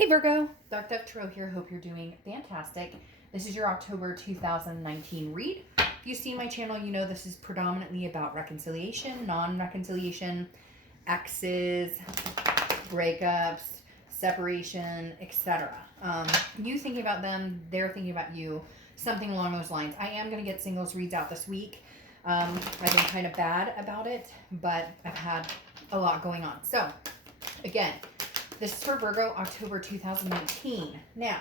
Hey Virgo, Dark Dove Tarot here. Hope you're doing fantastic. This is your October 2019 read. If you see my channel, you know this is predominantly about reconciliation, non-reconciliation, exes, breakups, separation, etc. You thinking about them, they're thinking about you, something along those lines. I am going to get singles reads out this week. I've been kind of bad about it, but I've had a lot going on. So, again, this is for Virgo, October 2019. Now,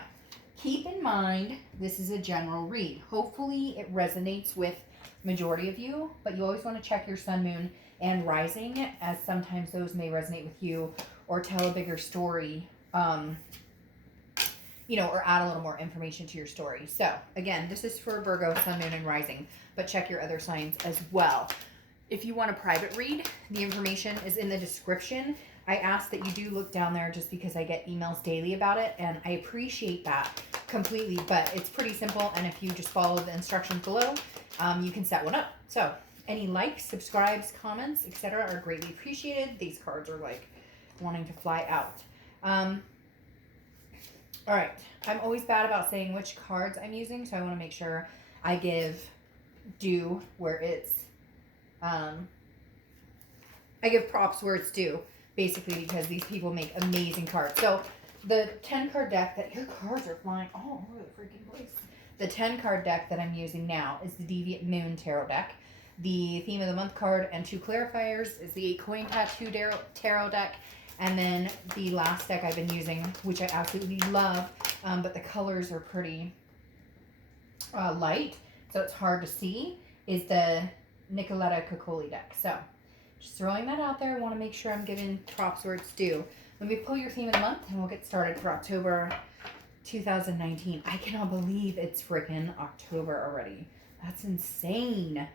keep in mind, this is a general read. Hopefully, it resonates with majority of you, but you always want to check your sun, moon, and rising, as sometimes those may resonate with you or tell a bigger story, or add a little more information to your story. So, again, this is for Virgo, sun, moon, and rising, but check your other signs as well. If you want a private read, the information is in the description. I ask that you do look down there just because I get emails daily about it, and I appreciate that completely, but it's pretty simple, and if you just follow the instructions below, you can set one up. So, any likes, subscribes, comments, etc. are greatly appreciated. These cards are like wanting to fly out. All right, I'm always bad about saying which cards I'm using, so I want to make sure I give due where it's, I give props where it's due, basically, because these people make amazing cards. So the 10 card deck that your cards are flying all over the freaking place. The 10 card deck that I'm using now is the Deviant Moon Tarot deck. The theme of the month card and 2 clarifiers is the 8 coin tattoo tarot deck. And then the last deck I've been using, which I absolutely love, but the colors are pretty light, so it's hard to see, is the Nicoletta Coccoli deck. So just throwing that out there. I want to make sure I'm giving props where it's due. Let me pull your theme of the month and we'll get started for October 2019. I cannot believe it's freaking October already. That's insane.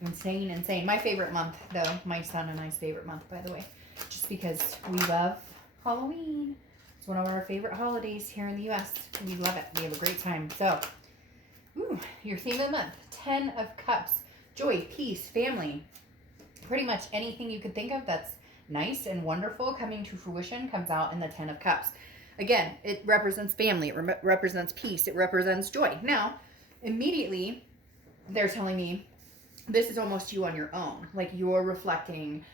Insane, insane. My favorite month, though. My son and I's favorite month, by the way. Just because we love Halloween. It's one of our favorite holidays here in the U.S. We love it. We have a great time. So, your theme of the month. 10 of Cups. Joy, peace, family. Pretty much anything you could think of that's nice and wonderful coming to fruition comes out in the 10 of Cups. Again, it represents family. It represents peace. It represents joy. Now, immediately, they're telling me this is almost you on your own. Like, you're reflecting,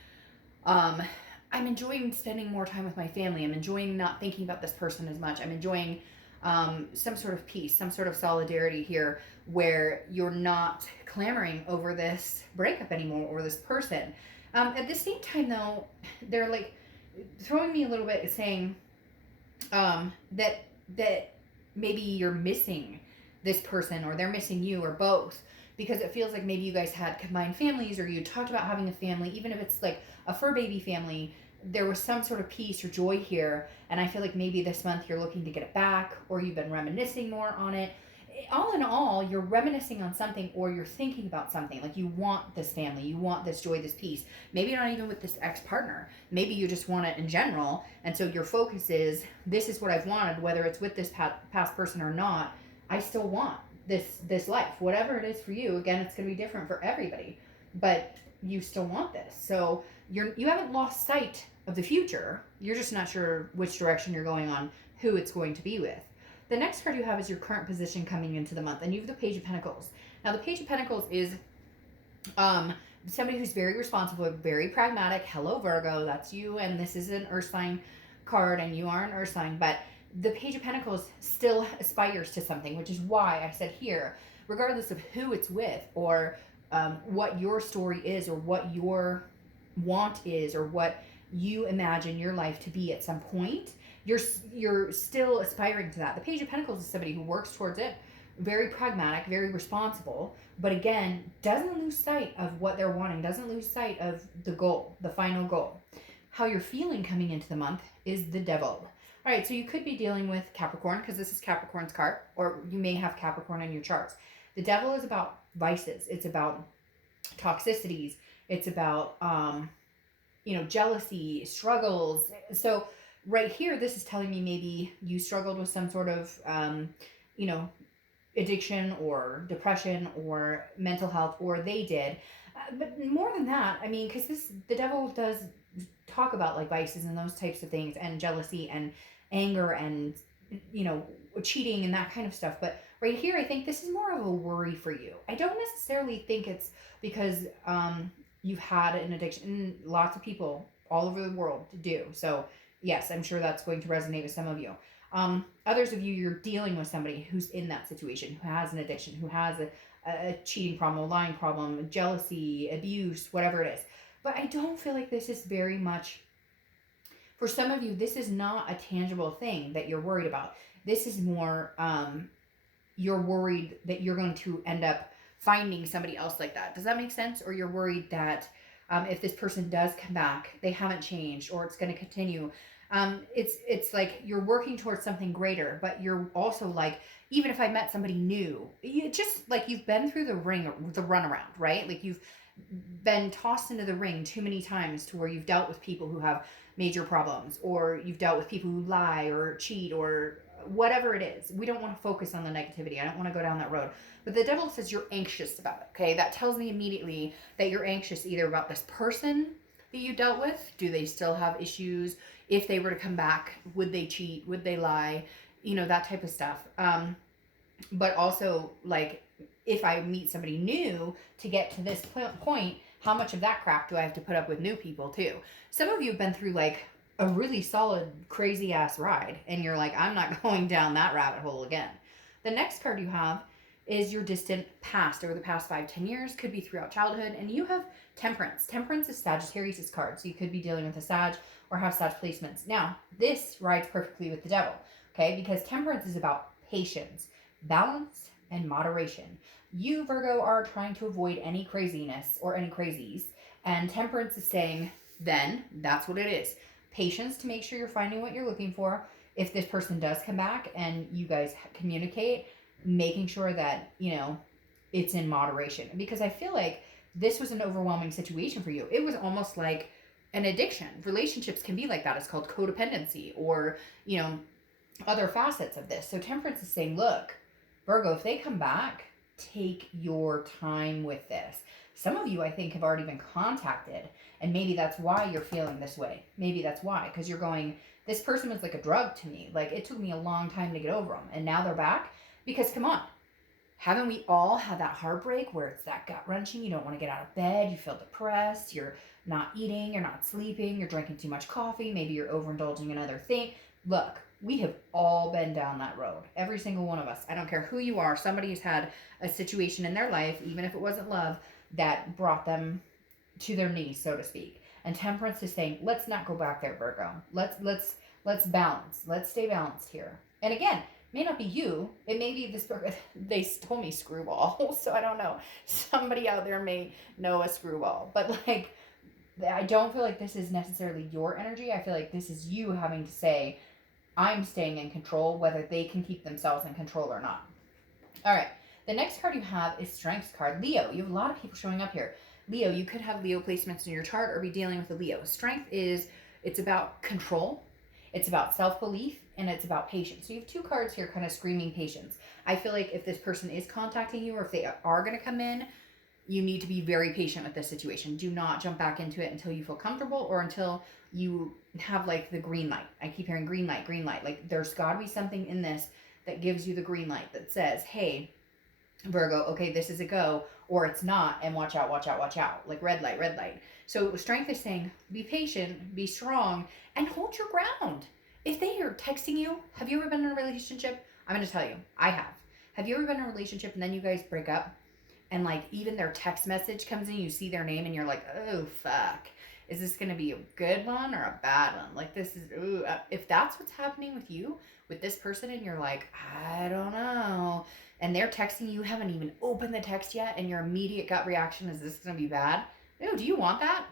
I'm enjoying spending more time with my family. I'm enjoying not thinking about this person as much. I'm enjoying some sort of peace, some sort of solidarity here where you're not clamoring over this breakup anymore or this person. At the same time, though, they're like throwing me a little bit saying that maybe you're missing this person or they're missing you or both, because it feels like maybe you guys had combined families or you talked about having a family, even if it's like a fur baby family. There was some sort of peace or joy here, and I feel like maybe this month you're looking to get it back, or you've been reminiscing more on it. All in all, you're reminiscing on something, or you're thinking about something. Like, you want this family, you want this joy, this peace. Maybe not even with this ex-partner. Maybe you just want it in general, and so your focus is, this is what I've wanted, whether it's with this past person or not. I still want this life, whatever it is for you. Again, it's going to be different for everybody, but you still want this. So you haven't lost sight of the future. You're just not sure which direction you're going on, who it's going to be with. The next card you have is your current position coming into the month, and you have the Page of Pentacles. Now, the Page of Pentacles is somebody who's very responsible, very pragmatic. Hello, Virgo, that's you, and this is an Earth sign card, and you are an Earth sign, but the Page of Pentacles still aspires to something, which is why I said here, regardless of who it's with or what your story is or what your want is or what you imagine your life to be at some point, you're still aspiring to that. The Page of Pentacles is somebody who works towards it, very pragmatic, very responsible, but again, doesn't lose sight of what they're wanting, doesn't lose sight of the goal, the final goal. How you're feeling coming into the month is the Devil. All right, so you could be dealing with Capricorn, because this is Capricorn's card, or you may have Capricorn in your charts. The Devil is about vices. It's about toxicities. It's about, jealousy, struggles. So right here, this is telling me maybe you struggled with some sort of, addiction or depression or mental health, or they did. But more than that, I mean, because the Devil does talk about like vices and those types of things and jealousy anger and, cheating and that kind of stuff. But right here, I think this is more of a worry for you. I don't necessarily think it's because you've had an addiction. Lots of people all over the world do. So yes, I'm sure that's going to resonate with some of you. Others of you, you're dealing with somebody who's in that situation, who has an addiction, who has a cheating problem, a lying problem, jealousy, abuse, whatever it is. But I don't feel like this is very much, for some of you, this is not a tangible thing that you're worried about. This is more, you're worried that you're going to end up finding somebody else like that. Does that make sense? Or you're worried that if this person does come back, they haven't changed, or it's going to continue. It's like you're working towards something greater, but you're also like, even if I met somebody new, you just like you've been through the runaround, right? Like you've been tossed into the ring too many times to where you've dealt with people who have major problems, or you've dealt with people who lie or cheat or whatever it is. We don't want to focus on the negativity. I don't want to go down that road. But the devil says you're anxious about it, okay? That tells me immediately that you're anxious either about this person that you dealt with. Do they still have issues? If they were to come back, would they cheat? Would they lie? That type of stuff. But also, like, if I meet somebody new to get to this point, how much of that crap do I have to put up with new people too? Some of you have been through like a really solid, crazy ass ride, and you're like, I'm not going down that rabbit hole again. The next card you have is your distant past, over the past 5-10 years, could be throughout childhood, and you have Temperance. Temperance is Sagittarius' card, so you could be dealing with a Sag or have Sag placements. Now, this rides perfectly with the devil, okay, because Temperance is about patience, balance, and moderation. You, Virgo, are trying to avoid any craziness or any crazies, and Temperance is saying, then, that's what it is. Patience to make sure you're finding what you're looking for. If this person does come back and you guys communicate, making sure that, it's in moderation. Because I feel like this was an overwhelming situation for you. It was almost like an addiction. Relationships can be like that. It's called codependency, or, other facets of this. So Temperance is saying, look, Virgo, if they come back, take your time with this. Some of you, I think, have already been contacted, and maybe that's why you're feeling this way. Maybe that's why, because you're going, this person was like a drug to me. Like, it took me a long time to get over them, and now they're back. Because, come on, haven't we all had that heartbreak where it's that gut-wrenching? You don't want to get out of bed, you feel depressed, you're not eating, you're not sleeping, you're drinking too much coffee, maybe you're overindulging in other things. Look, we have all been down that road. Every single one of us. I don't care who you are. Somebody's had a situation in their life, even if it wasn't love, that brought them to their knees, so to speak. And Temperance is saying, let's not go back there, Virgo. Let's balance. Let's stay balanced here. And again, may not be you. It may be this. They told me screwball, so I don't know. Somebody out there may know a screwball, but like, I don't feel like this is necessarily your energy. I feel like this is you having to say, I'm staying in control, whether they can keep themselves in control or not. All right. The next card you have is Strengths card. Leo. You have a lot of people showing up here. Leo, you could have Leo placements in your chart or be dealing with a Leo. Strength it's about control, it's about self-belief, and it's about patience. So you have two cards here kind of screaming patience. I feel like if this person is contacting you, or if they are going to come in, you need to be very patient with this situation. Do not jump back into it until you feel comfortable, or until you have like the green light. I keep hearing green light, green light. Like, there's got to be something in this that gives you the green light that says, hey, Virgo, okay, this is a go, or it's not, and watch out, watch out, watch out. Like red light, red light. So Strength is saying, be patient, be strong, and hold your ground. If they are texting you, have you ever been in a relationship? I'm going to tell you, I have. Have you ever been in a relationship and then you guys break up, and like even their text message comes in, you see their name, and you're like, oh, fuck. Is this going to be a good one or a bad one? Like, this is, ooh, if that's what's happening with you, with this person, and you're like, I don't know, and they're texting you, haven't even opened the text yet, and your immediate gut reaction is, this going to be bad? Ooh, do you want that?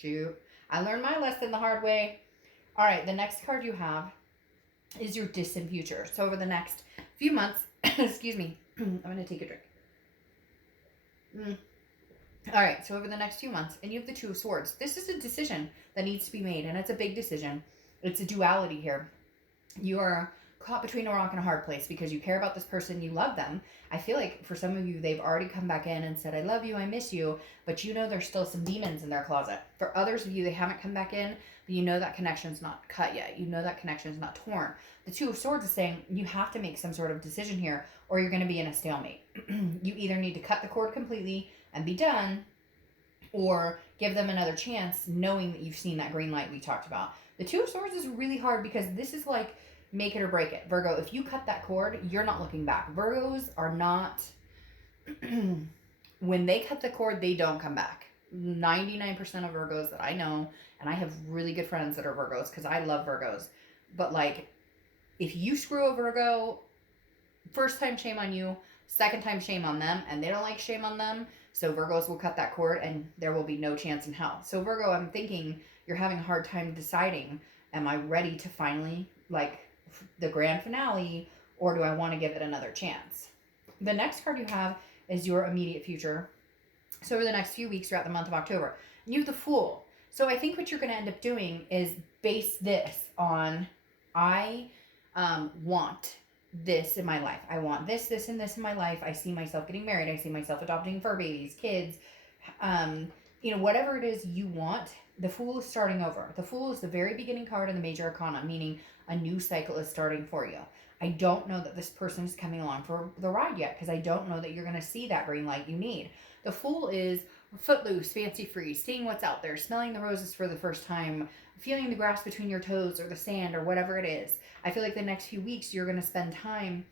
Shoot. I learned my lesson the hard way. All right, the next card you have is your distant future. So over the next few months, excuse me, I'm going to take a drink. All right, so over the next few months, and you have the Two of Swords. This is a decision that needs to be made, and it's a big decision. It's a duality here. You are caught between a rock and a hard place because you care about this person, you love them. I feel like for some of you, they've already come back in and said, I love you, I miss you, but you know there's still some demons in their closet. For others of you, they haven't come back in, but you know that connection's not cut yet. You know that connection's not torn. The Two of Swords is saying you have to make some sort of decision here, or you're going to be in a stalemate. You either need to cut the cord completely and be done, or give them another chance, knowing that you've seen that green light we talked about. The Two of Swords is really hard because this is like make it or break it. Virgo, if you cut that cord, you're not looking back. Virgos are not, when they cut the cord, they don't come back. 99% of Virgos that I know, and I have really good friends that are Virgos because I love Virgos, but like, if you screw a Virgo, first time shame on you, second time shame on them, and they don't like shame on them, so Virgos will cut that cord and there will be no chance in hell. So Virgo, I'm thinking you're having a hard time deciding, am I ready to finally, like, the grand finale, or do I want to give it another chance? The next card you have is your immediate future. So over the next few weeks throughout the month of October, you have the Fool. So I think what you're going to end up doing is base this on, I want this in my life. I want this, this, and this in my life. I see myself getting married. I see myself adopting fur babies, kids, whatever it is you want. The Fool is starting over. The Fool is the very beginning card in the Major Arcana, meaning a new cycle is starting for you. I don't know that this person is coming along for the ride yet because I don't know that you're going to see that green light you need. The Fool is footloose, fancy free, seeing what's out there, smelling the roses for the first time, feeling the grass between your toes or the sand or whatever it is. I feel like the next few weeks you're going to spend time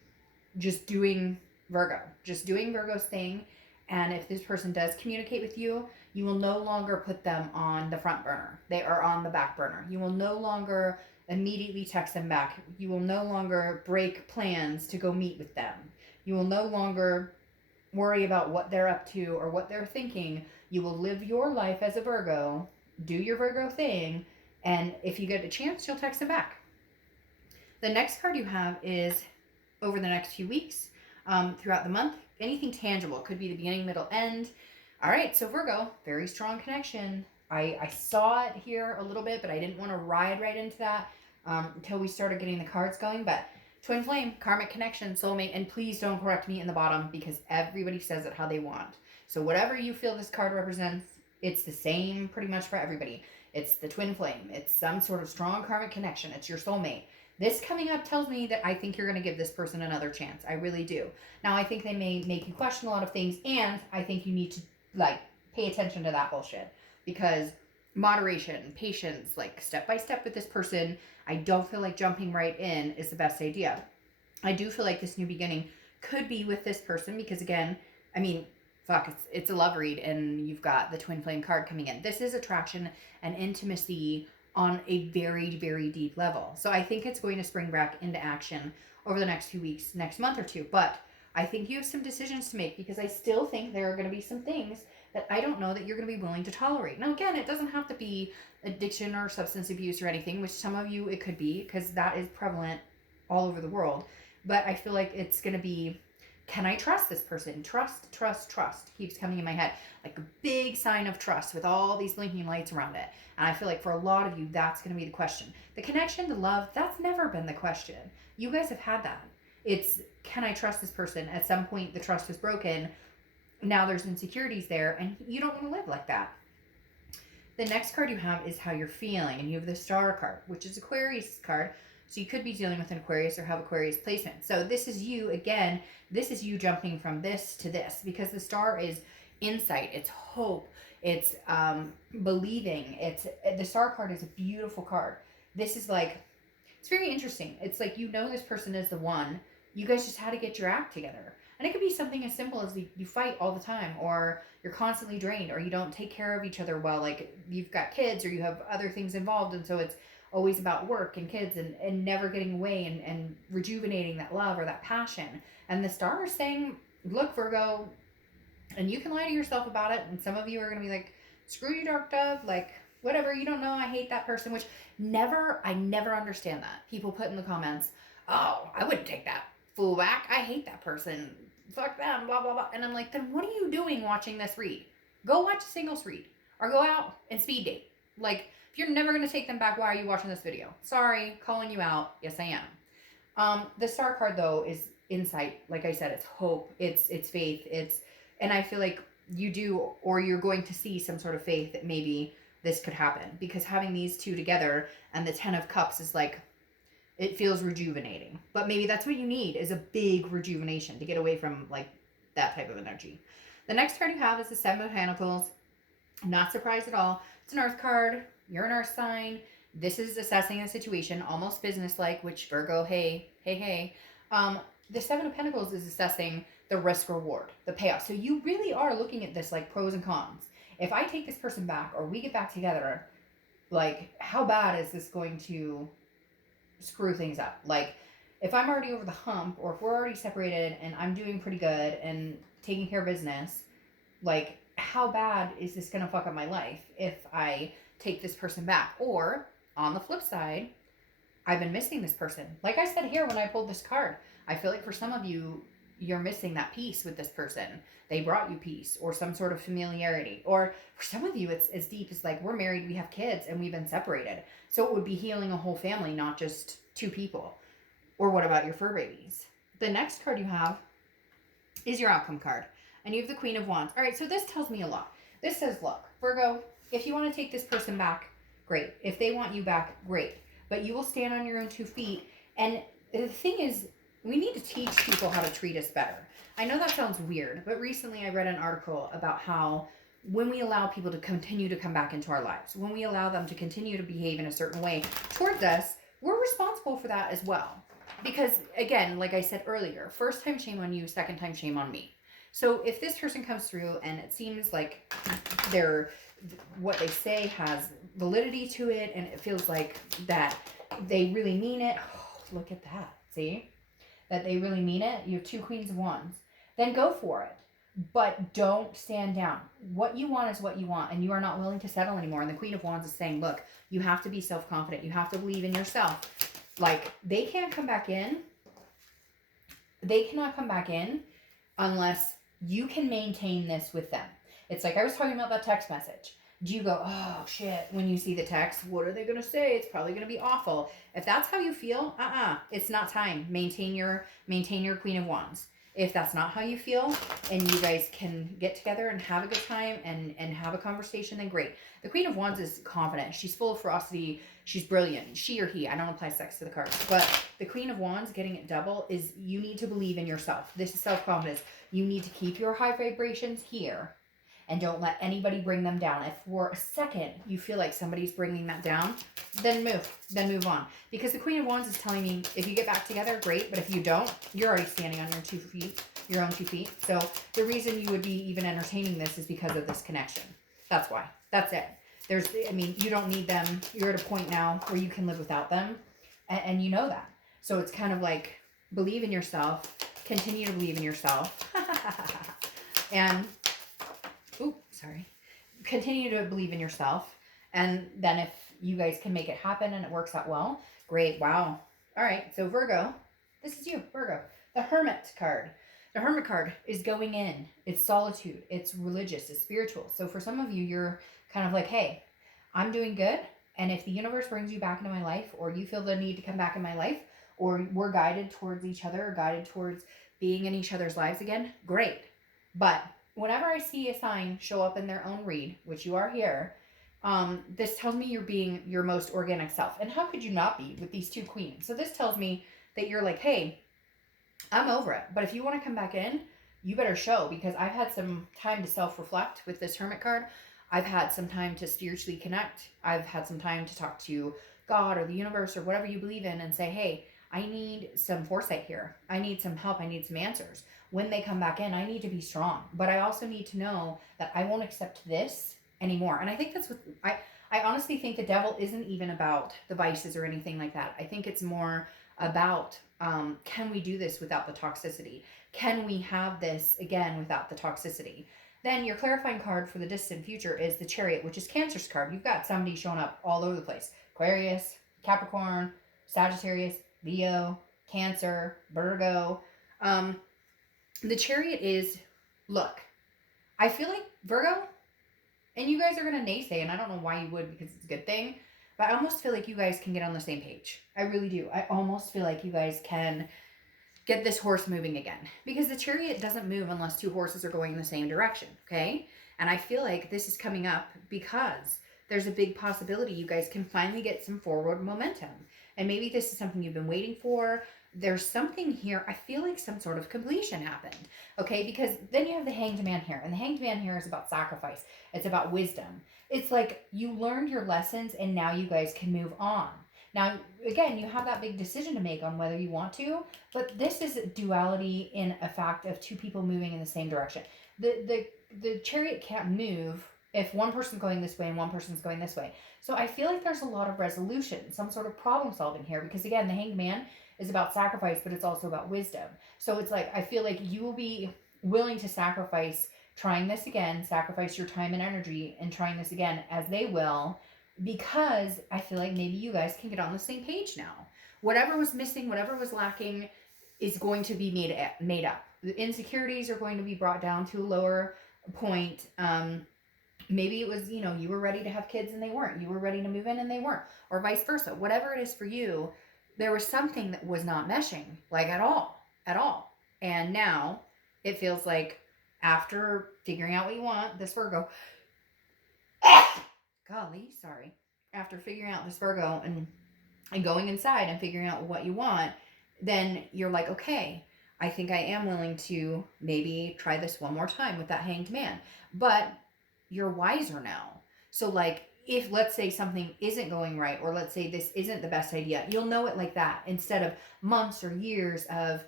just doing Virgo, just doing Virgo's thing. And if this person does communicate with you, you will no longer put them on the front burner. They are on the back burner. You will no longer immediately text them back. You will no longer break plans to go meet with them. You will no longer worry about what they're up to or what they're thinking. You will live your life as a Virgo, do your Virgo thing, and if you get a chance, you'll text them back. The next card you have is over the next few weeks, throughout the month, anything tangible. Could be the beginning, middle, end. All right, so Virgo, very strong connection. I saw it here a little bit, but I didn't want to ride right into that until we started getting the cards going. But twin flame, karmic connection, soulmate, and please don't correct me in the bottom because everybody says it how they want. So whatever you feel this card represents, it's the same pretty much for everybody. It's the twin flame. It's some sort of strong karmic connection. It's your soulmate. This coming up tells me that I think you're going to give this person another chance. I really do. Now, I think they may make you question a lot of things, and I think you need to, pay attention to that bullshit. Because moderation, patience, step by step with this person, I don't feel like jumping right in is the best idea. I do feel like this new beginning could be with this person because, again, it's a love read and you've got the twin flame card coming in. This is attraction and intimacy on a very, very deep level. So I think it's going to spring back into action over the next few weeks, next month or two. But I think you have some decisions to make because I still think there are going to be some things that I don't know that you're going to be willing to tolerate. Now, again, it doesn't have to be addiction or substance abuse or anything, which some of you it could be because that is prevalent all over the world. But I feel like it's going to be, can I trust this person? Trust keeps coming in my head. Like a big sign of trust with all these blinking lights around it. And I feel like for a lot of you, that's going to be the question. The connection, the love, that's never been the question. You guys have had that. It's, can I trust this person? At some point, the trust was broken. Now there's insecurities there, and you don't want to live like that. The next card you have is how you're feeling, and you have the Star card, which is Aquarius card. So you could be dealing with an Aquarius or have Aquarius placement. So this is you, again, this is you jumping from this to this because the Star is insight, it's hope, it's believing. The Star card is a beautiful card. This is it's very interesting. It's this person is the one. You guys just had to get your act together. And it could be something as simple as you fight all the time, or you're constantly drained, or you don't take care of each other well. You've got kids or you have other things involved. And so it's always about work and kids and never getting away and rejuvenating that love or that passion. And the Star is saying, look, Virgo, and you can lie to yourself about it. And some of you are going to be screw you, dark dove, whatever, you don't know, I hate that person, which I never understand that. People put in the comments, oh, I wouldn't take that fool back. I hate that person. Fuck them, blah, blah, blah. And I'm like, then what are you doing watching this read? Go watch a singles read or go out and speed date. If you're never going to take them back, why are you watching this video? Sorry, calling you out. Yes, I am. The Star card though is insight. Like I said, it's hope, it's faith, and I feel like you do, or you're going to see some sort of faith that maybe this could happen, because having these two together and the 10 of Cups is like, it feels rejuvenating. But maybe that's what you need, is a big rejuvenation to get away from like that type of energy. The next card you have is the Seven of Pentacles. Not surprised at all. It's an Earth card. You're an Earth sign. This is assessing a situation, almost business-like, which Virgo, hey, hey, hey. The Seven of Pentacles is assessing the risk reward, the payoff. So you really are looking at this like pros and cons. If I take this person back, or we get back together, like, how bad is this going to screw things up? Like, if I'm already over the hump, or if we're already separated and I'm doing pretty good and taking care of business, like, how bad is this going to fuck up my life if I take this person back? Or on the flip side, I've been missing this person. Like I said here when I pulled this card, I feel like for some of you, you're missing that peace with this person. They brought you peace or some sort of familiarity. Or for some of you, it's as deep as like, we're married, we have kids, and we've been separated. So it would be healing a whole family, not just two people. Or what about your fur babies? The next card you have is your outcome card. And you have the Queen of Wands. All right, so this tells me a lot. This says, look, Virgo, if you want to take this person back, great. If they want you back, great. But you will stand on your own 2 feet. And the thing is, we need to teach people how to treat us better. I know that sounds weird, but recently I read an article about how when we allow people to continue to come back into our lives, when we allow them to continue to behave in a certain way towards us, we're responsible for that as well. Because, again, like I said earlier, first time shame on you, second time shame on me. So if this person comes through and it seems like what they say has validity to it, and it feels like that they really mean it, oh, look at that, see? That they really mean it, you have 2 Queens of Wands, then go for it. But don't stand down. What you want is what you want, and you are not willing to settle anymore. And the Queen of Wands is saying, look, you have to be self-confident. You have to believe in yourself. Like, they can't come back in. They cannot come back in unless you can maintain this with them. It's like I was talking about that text message. Do you go, oh shit, when you see the text, what are they going to say? It's probably going to be awful. If that's how you feel, it's not time. Maintain your Queen of Wands. If that's not how you feel, and you guys can get together and have a good time and have a conversation, then great. The Queen of Wands is confident. She's full of ferocity. She's brilliant. She or he. I don't apply sex to the cards. But the Queen of Wands, getting it double, is you need to believe in yourself. This is self-confidence. You need to keep your high vibrations here. And don't let anybody bring them down. If for a second you feel like somebody's bringing that down, then move on. Because the Queen of Wands is telling me, if you get back together, great. But if you don't, you're already standing on your 2 feet, your own 2 feet. So the reason you would be even entertaining this is because of this connection. That's why. That's it. You don't need them. You're at a point now where you can live without them. And you know that. So it's kind of like, believe in yourself. Continue to believe in yourself. And continue to believe in yourself. And then if you guys can make it happen and it works out well, great. Wow. All right. So Virgo, this is you, Virgo. The Hermit card. The Hermit card is going in. It's solitude. It's religious. It's spiritual. So for some of you, you're kind of like, hey, I'm doing good. And if the universe brings you back into my life, or you feel the need to come back in my life, or we're guided towards each other, or guided towards being in each other's lives again, great. But whenever I see a sign show up in their own read, which you are here, this tells me you're being your most organic self. And how could you not be with these 2 queens? So this tells me that you're like, hey, I'm over it. But if you want to come back in, you better show, because I've had some time to self-reflect with this Hermit card. I've had some time to spiritually connect. I've had some time to talk to God or the universe or whatever you believe in and say, hey, I need some foresight here. I need some help. I need some answers. When they come back in, I need to be strong. But I also need to know that I won't accept this anymore. And I think that's what I honestly think the devil isn't even about the vices or anything like that. I think it's more about, can we do this without the toxicity? Can we have this again without the toxicity? Then your clarifying card for the distant future is the Chariot, which is Cancer's card. You've got somebody showing up all over the place. Aquarius, Capricorn, Sagittarius, Leo, Cancer, Virgo. The Chariot is, look, I feel like Virgo, and you guys are going to naysay, and I don't know why you would, because it's a good thing, But I almost feel like you guys can get on the same page. I really do. I almost feel like you guys can get this horse moving again. Because the chariot doesn't move unless two horses are going in the same direction, okay? And I feel like this is coming up because there's a big possibility you guys can finally get some forward momentum. And maybe this is something you've been waiting for. There's something here. I feel like some sort of completion happened, okay? Because then you have the Hanged Man here. And the Hanged Man here is about sacrifice. It's about wisdom. It's like you learned your lessons and now you guys can move on. Now, again, you have that big decision to make on whether you want to, but this is duality in a fact of two people moving in the same direction. The chariot can't move if one person's going this way and one person's going this way. So I feel like there's a lot of resolution, some sort of problem solving here, because again, the Hanged Man is about sacrifice, but it's also about wisdom. So it's like, I feel like you will be willing to sacrifice trying this again, sacrifice your time and energy and trying this again, as they will, because I feel like maybe you guys can get on the same page now. Whatever was missing, whatever was lacking is going to be made up. The insecurities are going to be brought down to a lower point. Maybe it was, you were ready to have kids and they weren't. You were ready to move in and they weren't. Or vice versa. Whatever it is for you, there was something that was not meshing, like at all. And now it feels like after figuring out what you want, this Virgo, golly, sorry. After figuring out this Virgo and going inside and figuring out what you want, then you're like, okay, I think I am willing to maybe try this one more time with that Hanged Man. But you're wiser now. So like, if let's say something isn't going right, or let's say this isn't the best idea, you'll know it like that, instead of months or years of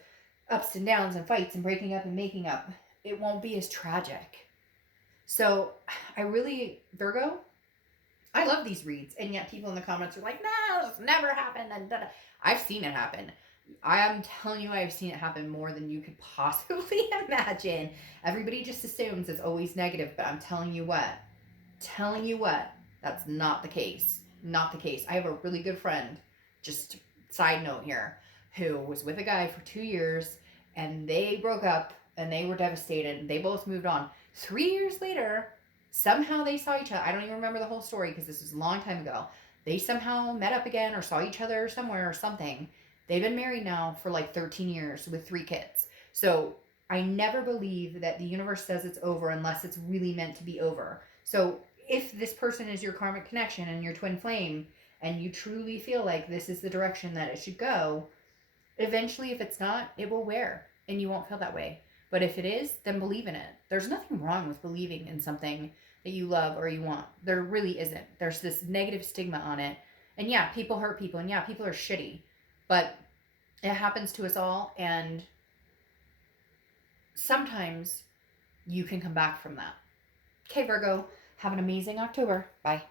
ups and downs and fights and breaking up and making up. It won't be as tragic. So I really, Virgo, I love these reads, and yet people in the comments are like, no, this never happened. And da-da. I've seen it happen. I am telling you, I've seen it happen more than you could possibly imagine. Everybody just assumes it's always negative, but I'm telling you what, that's not the case. Not the case. I have a really good friend, just side note here, who was with a guy for 2 years, and they broke up, and they were devastated. They both moved on. 3 years later, somehow they saw each other. I don't even remember the whole story because this was a long time ago. They somehow met up again or saw each other somewhere or something. They've been married now for like 13 years with 3 kids. So I never believe that the universe says it's over unless it's really meant to be over. So if this person is your karmic connection and your twin flame, and you truly feel like this is the direction that it should go, eventually, if it's not, it will wear and you won't feel that way. But if it is, then believe in it. There's nothing wrong with believing in something that you love or you want. There really isn't. There's this negative stigma on it. And yeah, people hurt people, and yeah, people are shitty. But it happens to us all, and sometimes you can come back from that. Okay, Virgo, have an amazing October. Bye.